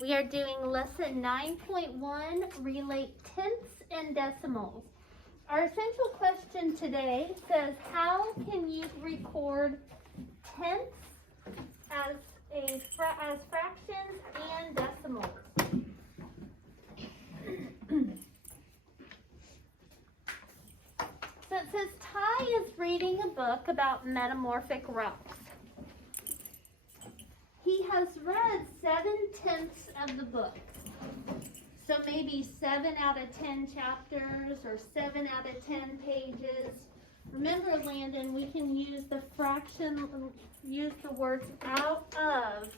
We are doing lesson 9.1, relate tenths and decimals. Our essential question today says, how can you record tenths as fractions and decimals? So it says Ty is reading a book about metamorphic rocks. He has read 7/10 of the book. So maybe 7 out of 10 chapters or 7 out of 10 pages. Remember, Landon, we can use the fraction, use the words out of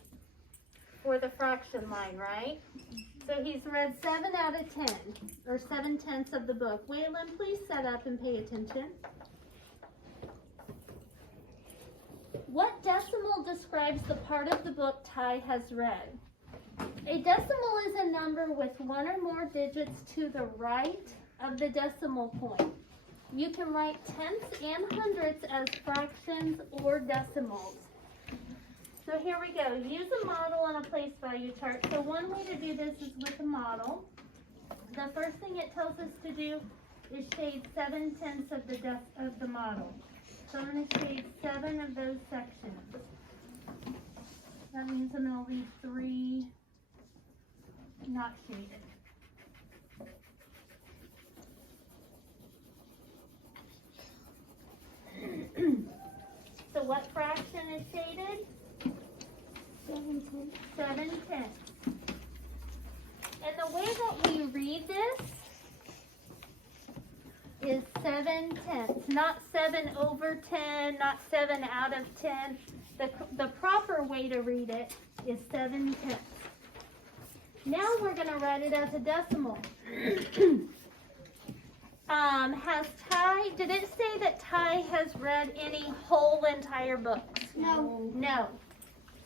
for the fraction line, right? So he's read 7 out of 10, or 7/10 of the book. Waylon, please set up and pay attention. What decimal describes the part of the book Ty has read? A decimal is a number with one or more digits to the right of the decimal point. You can write tenths and hundredths as fractions or decimals. So here we go. Use a model on a place value chart. So one way to do this is with a model. The first thing it tells us to do is shade 7/10 of the model. So I'm going to shade 7 of those sections. That means I'm going to leave 3 not shaded. So what fraction is shaded? 7/10. And the way that we read this is 7/10, not 7/10, not 7 out of 10. The proper way to read it is 7/10. Now we're going to write it as a decimal. Did it say that Ty has read any whole entire books? No. No.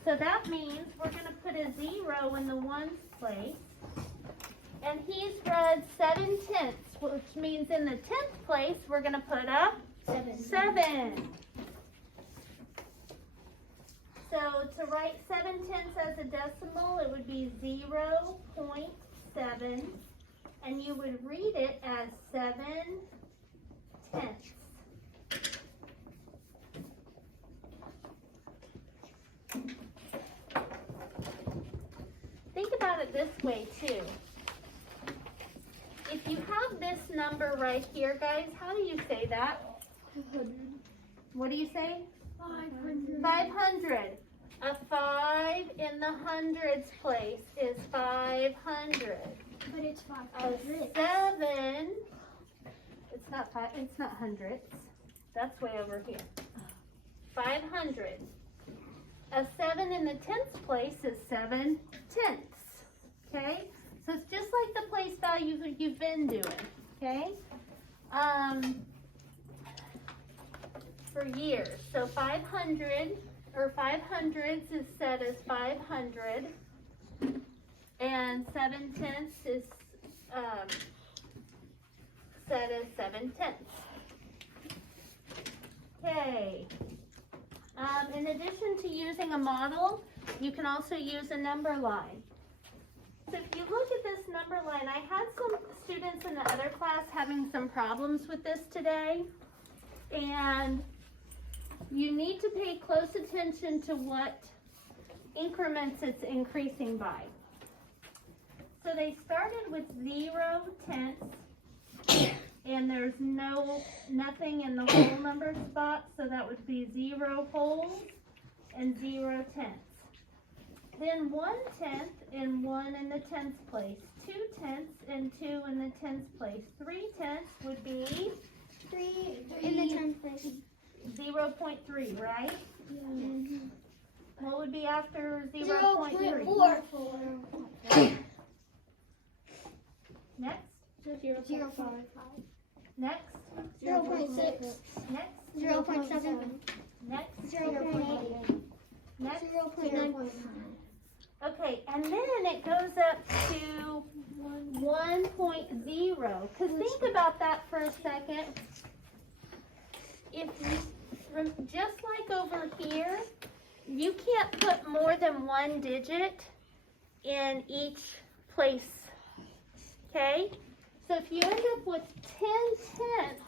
So that means we're going to put a 0 in the ones place. And he's read 7/10, which means in the 10th place, we're going to put up 7. So to write 7/10 as a decimal, it would be 0.7, and you would read it as 7/10. Think about it this way too. If you have this number right here, guys, how do you say that? 500. What do you say? 500. 500. A 5 in the hundreds place is 500. But it's A 500. 7, it's not hundreds. That's way over here. 500. A 7 in the 10th place is 7/10. Okay? So it's just like the place value you've been doing. Okay? For years. So 500 or 500ths is set as 500, and 7/10 is set as 7/10. Okay. In addition to using a model, you can also use a number line. So if you look at this number line, I had some students in the other class having some problems with this today, and you need to pay close attention to what increments it's increasing by. So they started with 0/10, and there's nothing in the whole number spot, so that would be 0 wholes and 0/10. Then 1/10 and 1 in the 10th place. 2/10 and 2 in the 10th place. 3/10 would be 3 in the 10th place. 0.3, right? Yeah. What would be after 0.3? 0.4. Next? 0.5. Next? 0.6. Next? 0.7. Next? 0.8. Next? 0.9. Okay, and then it goes up to 1.0. Because think about that for a second. If you, just like over here, you can't put more than one digit in each place. Okay? So if you end up with 10 tenths,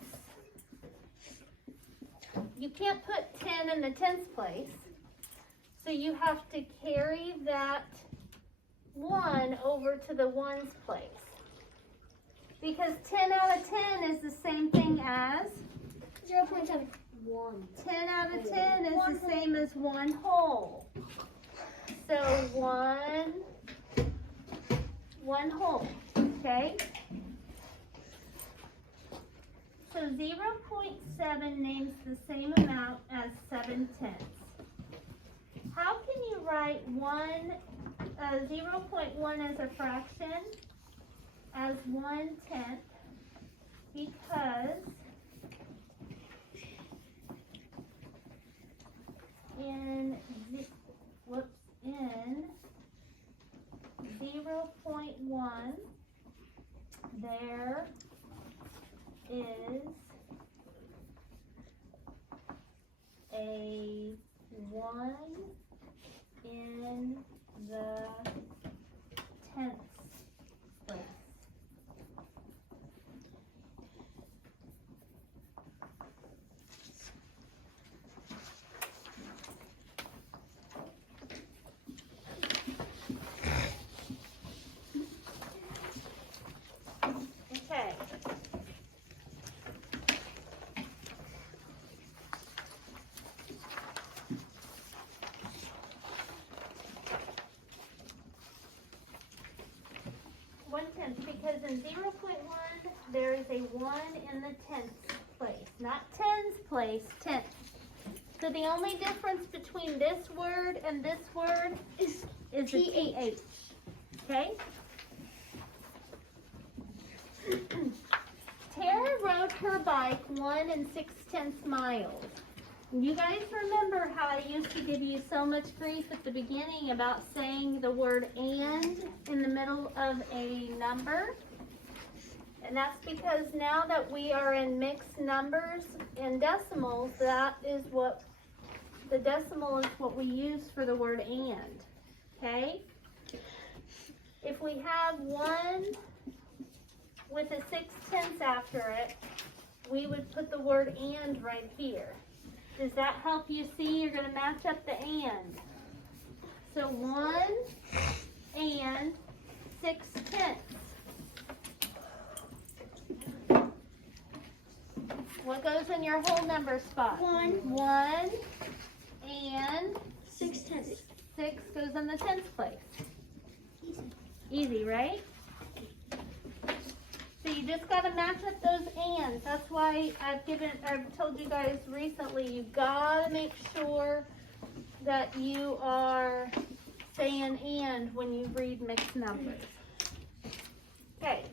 you can't put 10 in the tenths place. So you have to carry that 1 over to the ones place. Because 10 out of 10 is the same thing as 0.7. 10 out of 10 is the same as 1 whole. So 1 whole, okay? So 0.7 names the same amount as 7 tenths. How can you write 0.1 as a fraction as 1 tenth? Because in 0.1 there is a 1 in the tenths place. Okay. Because in 0.1 there is a 1 in the tenths place, not tens place, tenths. So the only difference between this word and this word is the TH. Okay? Tara rode her bike 1 6/10 miles. You guys remember how I used to give you so much grief at the beginning about saying the word "and" in the middle of a number? And that's because now that we are in mixed numbers and decimals, that is what the decimal is what we use for the word "and." Okay? If we have 1 with a 6/10 after it, we would put the word "and" right here. Does that help you see? You're going to match up the "and." So 1 and 6/10. What goes in your whole number spot? 1. 1 and 6/10. 6 goes in the tenths place. Easy, right? So you just got to match up those ands. That's why I've told you guys recently, you got to make sure that you are saying "and" when you read mixed numbers. Okay.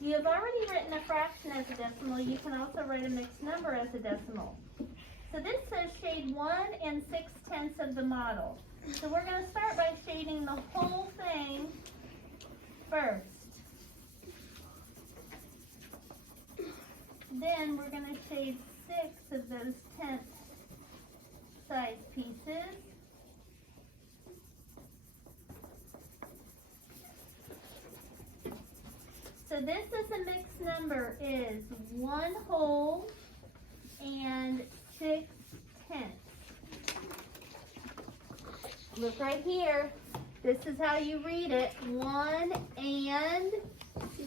You have already written a fraction as a decimal. You can also write a mixed number as a decimal. So this says shade 1 and 6/10 of the model. So we're going to start by shading the whole thing first. Then we're going to shade 6 of those 10th size pieces. So this is a mixed number, is 1 whole and 6/10. Look right here. This is how you read it. 1 and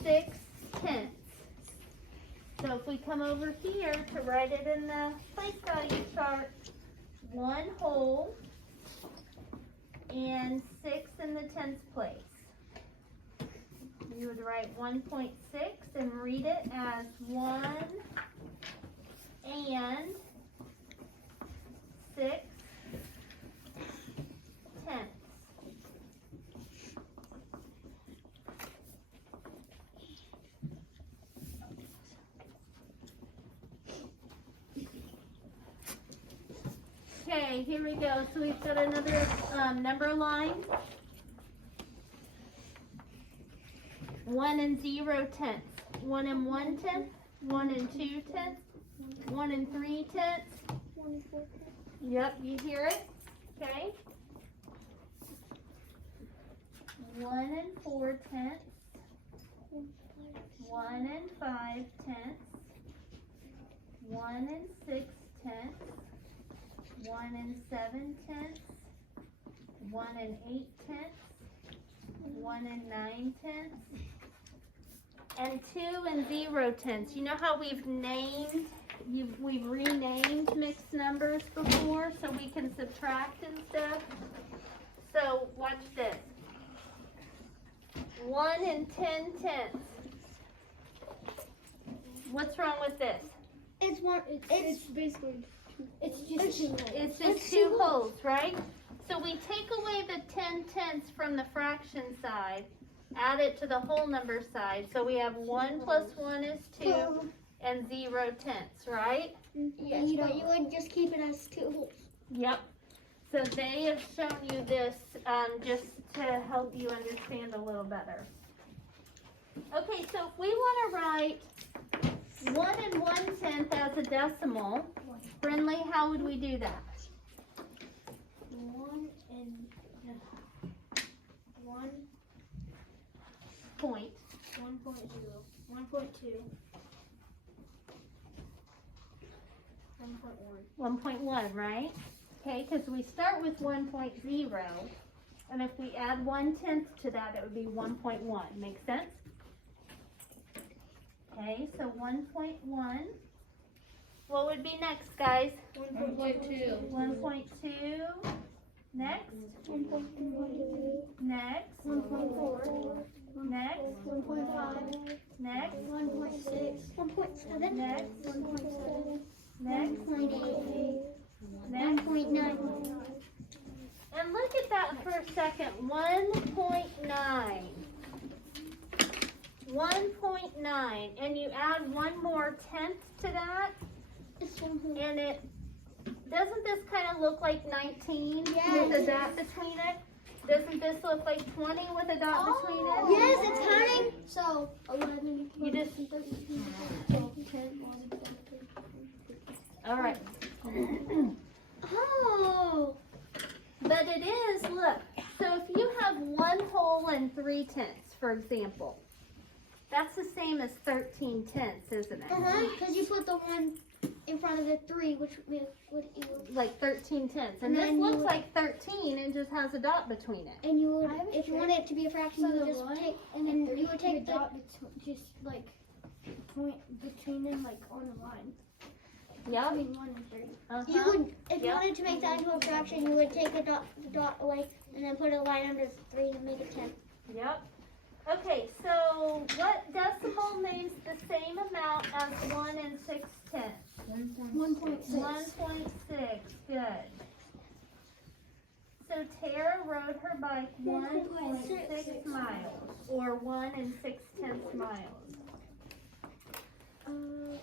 6/10. So if we come over here to write it in the place value chart, 1 whole and 6 in the tenths place. You would write 1.6 and read it as 1 and 6/10. Okay, here we go. So we've got another number line. 1 and 0/10. 1 and 1/10. 1 and 2/10. 1 and 3/10. 1 and 4/10. Yep, you hear it? Okay. 1 4/10, 1 5/10, 1 6/10, 1 7/10, 1 8/10, 1 9/10, and 2 0/10. You know how we've renamed mixed numbers before so we can subtract and stuff? So watch this. 1 10/10. What's wrong with this? It's basically. It's just two holes, right? So we take away the 10/10 from the fraction side, add it to the whole number side. So we have 1 plus 1 is 2 and 0/10, right? Yes, but you would just keep it as 2 holes. Yep. So they have shown you this just to help you understand a little better. Okay, so if we want to write 1 1/10 as a decimal, Brindley, how would we do that? 1 and 1 Point. 1.0, 1.2, 1.1. 1.1, right? Okay, because we start with 1.0, and if we add 1/10 to that, it would be 1.1. Make sense? Okay, so 1.1. What would be next, guys? 1.2. 1.2. Next. 1.3. Next. 1.4. Next. 1.5. Next. 1.6. 1.7. Next. 1.7. Next. 1.8. Next. 1.9. And look at that for a second. 1.9. 1.9. And you add one more tenth to that, It's 1 whole. and it doesn't this kind of look like 19 Yes. with a dot between it? Doesn't this look like 20 with a dot between it? Yes, it's counting. So 11, You just 13, 12, 10, 11, 12, 13. all right. Oh. But it is, look. So if you have 1 whole and 3/10, for example, that's the same as 13/10, isn't it? Because you put the 1 in front of the 3, which would equal. Like 13/10. And And this then you looks would- like 13 and just has a dot between it. And you would, if you wanted it to be a fraction, So you would the just one take, and and the you would take the dot just like point between them like on a line. Yep. Between 1 and 3. You would, if you Yep. wanted to make that into a fraction, you would take the dot away and then put a line under 3 and make it 10. Yep. Okay, so what decimal names the same amount as 1 and 6/10? 1.6. 1.6. Good. So Tara rode her bike 1.6 miles, or 1 6/10 miles.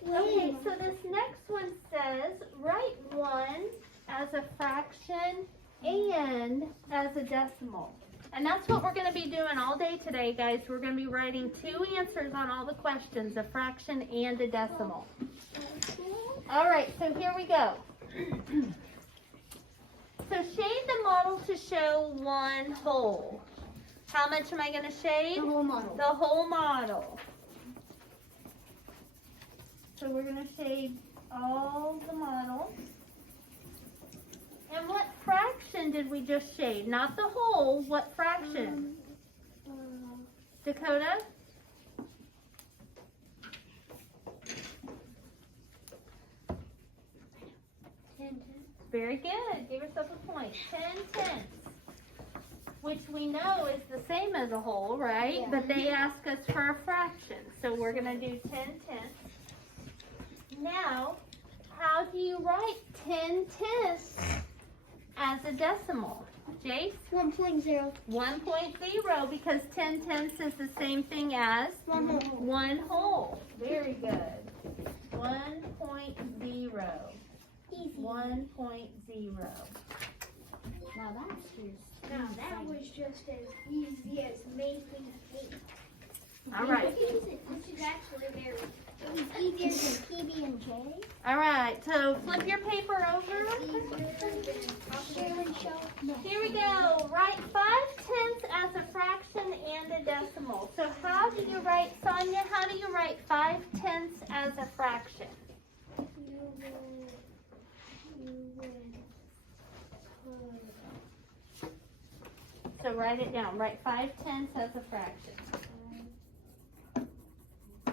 Okay, so this next one says write 1 as a fraction and as a decimal. And that's what we're going to be doing all day today, guys. We're going to be writing 2 answers on all the questions, a fraction and a decimal. All right, so here we go. So shade the model to show 1 whole. How much am I going to shade? The whole model. The whole model. So we're going to shade all the model. And what fraction did we just shade? Not the whole, what fraction? Dakota? Very good. Give yourself a point. 10/10, which we know is the same as a whole, right? Yeah. But they ask us for a fraction. So we're going to do 10/10. Now, how do you write 10/10 as a decimal? Jace? 1.0. 1.0, because 10/10 is the same thing as 1 whole. 1 whole. Very good. 1.0. Easy. 1.0. Now that's just. Now that was just as easy as making a cake. All right. This is actually very. It was easier than PB and J. All right. So flip your paper over. Share and show. Here we go. Write 5/10 as a fraction you write, Sonia, how do you write 5/10 as a fraction? So write it down. Write 5/10 as a fraction.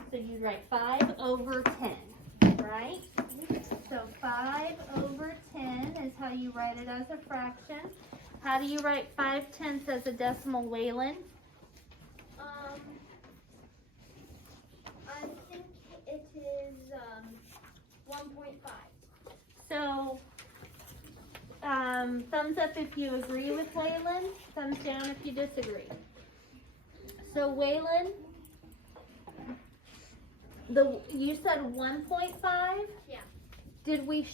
So you write 5/10, right? So 5/10 is how you write it as a fraction. How do you write 5/10 as a decimal, Waylon? I think it is 1.5. So, thumbs up if you agree with Waylon, thumbs down if you disagree. So Waylon, you said 1.5? Yeah. Did we,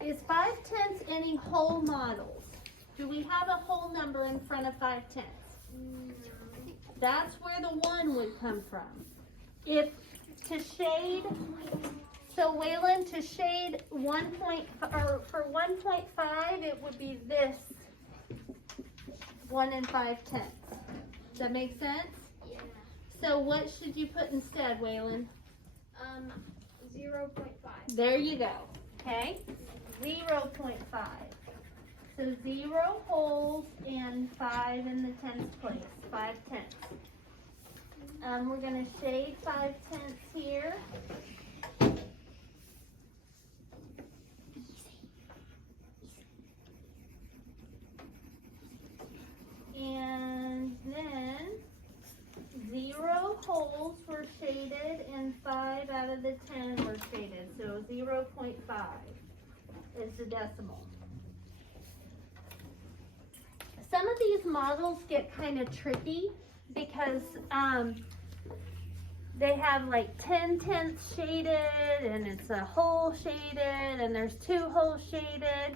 is 5/10 any whole models? Do we have a whole number in front of 5/10? That's where the 1 would come from. If to shade, so Waylon, to shade for 1.5, it would be this 1 and 5/10. Does that make sense? Yeah. So what should you put instead, Waylon? 0.5. There you go. Okay? 0.5. So 0 wholes and 5 in the 10th place. 5/10. We're going to shade 5/10 here. And then 0 holes were shaded and 5 out of the 10 were shaded. So 0.5 is the decimal. Some of these models get kind of tricky because they have like 10/10 shaded and it's a hole shaded and there's 2 holes shaded.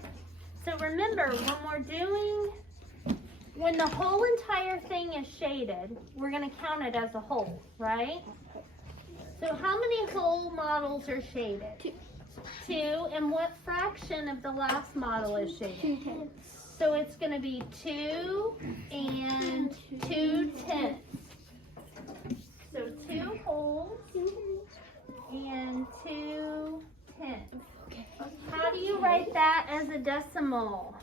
So remember, when the whole entire thing is shaded, we're going to count it as a whole, right? So how many whole models are shaded? 2. And what fraction of the last model is shaded? 2/10. So it's going to be 2 and 2/10. So 2 wholes and 2/10. How do you write that as a decimal?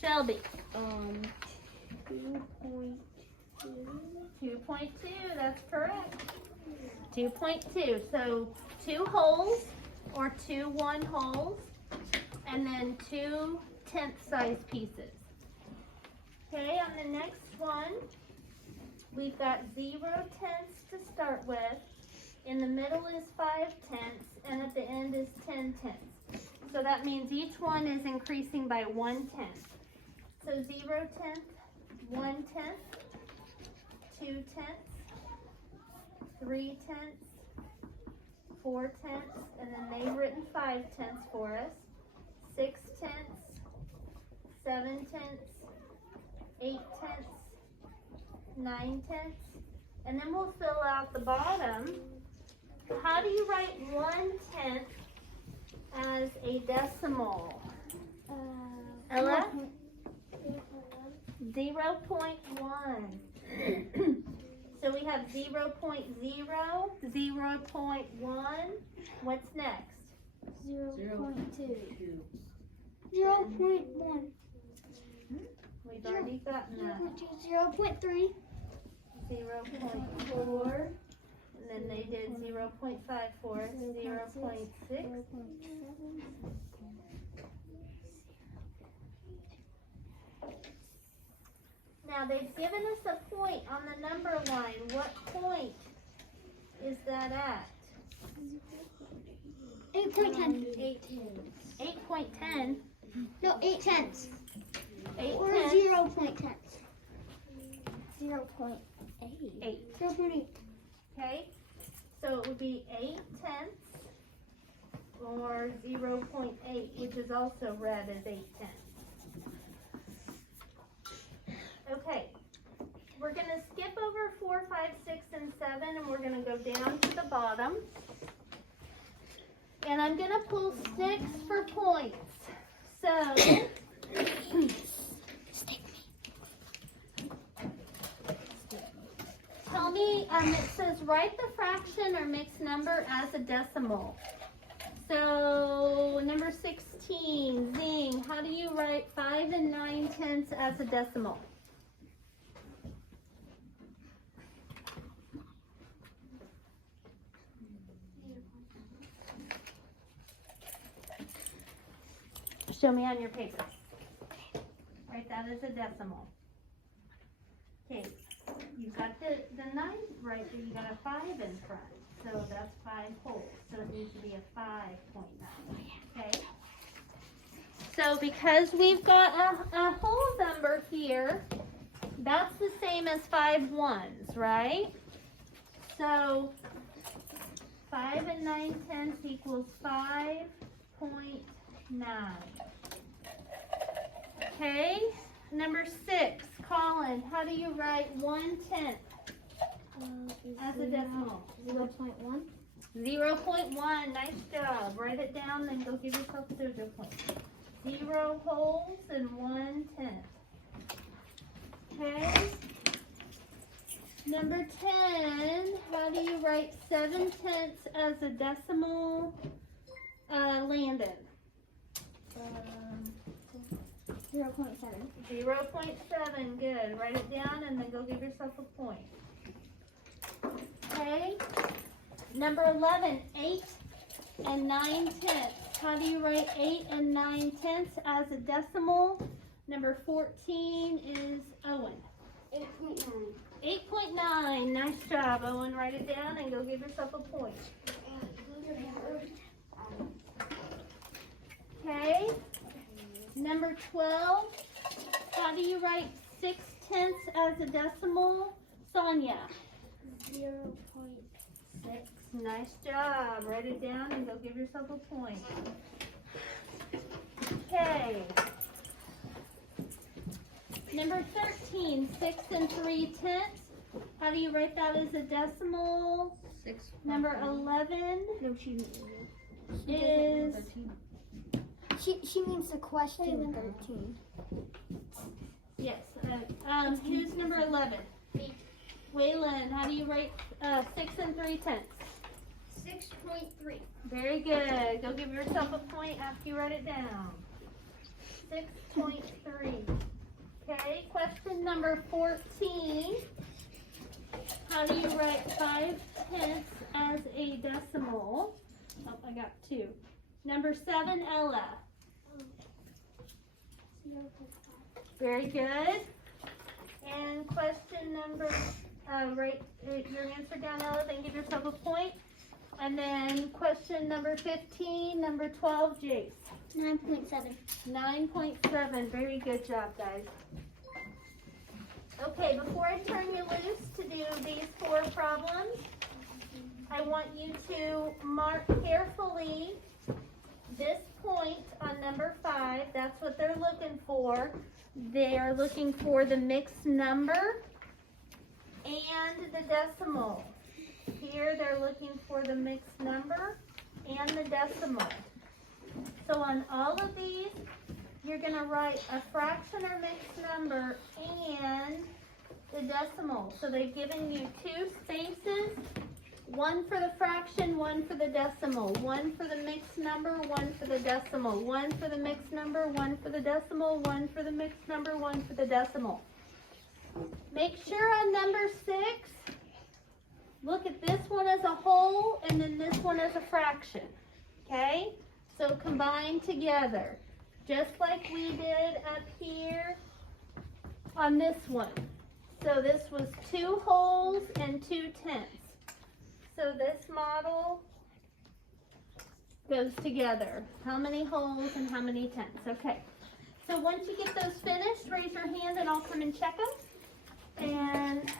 Shelby. 2.2, that's correct. 2.2. So 2 holes or 2 1 holes and then 2 10th size pieces. Okay, on the next one, we've got 0/10 to start with. In the middle is 5/10 and at the end is 10/10. So that means each one is increasing by 1/10. So 0/10, 1/10, 2/10, 3/10, 4/10, and then they've written 5/10 for us. 6/10, 7/10, 8/10, 9/10, and then we'll fill out the bottom. How do you write 1/10 as a decimal? Ella? 0.1. So we have 0.0, 0.1. What's next? 0.2. 0.1. We've already gotten that. 0.3. 0.4. And then they did 0.5 for us. 0.6. Now they've given us a point on the number line. What point is that at? 8.10. 8.10. No, 8/10. 8 Or tenths. 0.10. 0.8. 8. 0.8. Okay? So it would be 8/10 or 0.8, which is also read as 8/10. Okay. We're going to skip over 4, 5, 6, and 7, and we're going to go down to the bottom. And I'm going to pull 6 for points. So, tell me, it says write the fraction or mixed number as a decimal. So, number 16, Zing, how do you write 5 and 9/10 as a decimal? Show me on your paper. Write that as a decimal. Okay, you've got the 9 right there, you got a 5 in front. So that's 5 whole. So it needs to be a 5.9. Okay? So because we've got a whole number here, that's the same as 5 ones, right? So 5 and 9/10 equals 5.9. Okay? Number 6, Colin, how do you write 1/10 as a decimal? 0.1. 0.1, nice job. Write it down, then go give yourself 0 points. 0 wholes and 1/10. Okay? Number 10, how do you write 7/10 as a decimal? Landon. 0.7. 0.7, good. Write it down and then go give yourself a point. Okay? Number 11, 8 and 9/10. How do you write 8 and 9/10 as a decimal? Number 14 is Owen. 8.9. 8.9, nice job, Owen. Write it down and go give yourself a point. Okay? Number 12, how do you write 6/10 as a decimal? Sonia. 0.6. Nice job. Write it down and go give yourself a point. Okay. Number 13, 6 and 3/10. How do you write that as a decimal? 6. Number 11 No, she is, She means the question 13. yes, who's number 11? Me. Waylon, how do you write 6 and 3/10? 6.3. Very good. Go give yourself a point after you write it down. 6.3. Okay, question number 14. How do you write 5/10 as a decimal? Oh, I got 2. Number 7, Ella. 0.5. Very good. And question number, write your answer down, Ella, then give yourself a point. And then question number 15, number 12, Jace. 9.7. 9.7. Very good job, guys. Okay, before I turn you loose to do these 4 problems, I want you to mark carefully this point on number 5. That's what they're looking for. They're looking for the mixed number and the decimal. Here they're looking for the mixed number and the decimal. So on all of these, you're going to write a fraction or mixed number and the decimal. So they've given you 2 spaces, one for the fraction, one for the decimal, one for the mixed number, one for the decimal, one for the mixed number, one for the decimal, one for the mixed number, one for the decimal. Make sure on number 6, look at this one as a whole and then this one as a fraction. Okay? So combine together, just like we did up here on this one. So this was 2 wholes and 2 tenths. So this model goes together. How many wholes and how many tenths? Okay. So once you get those finished, raise your hand and I'll come and check them. And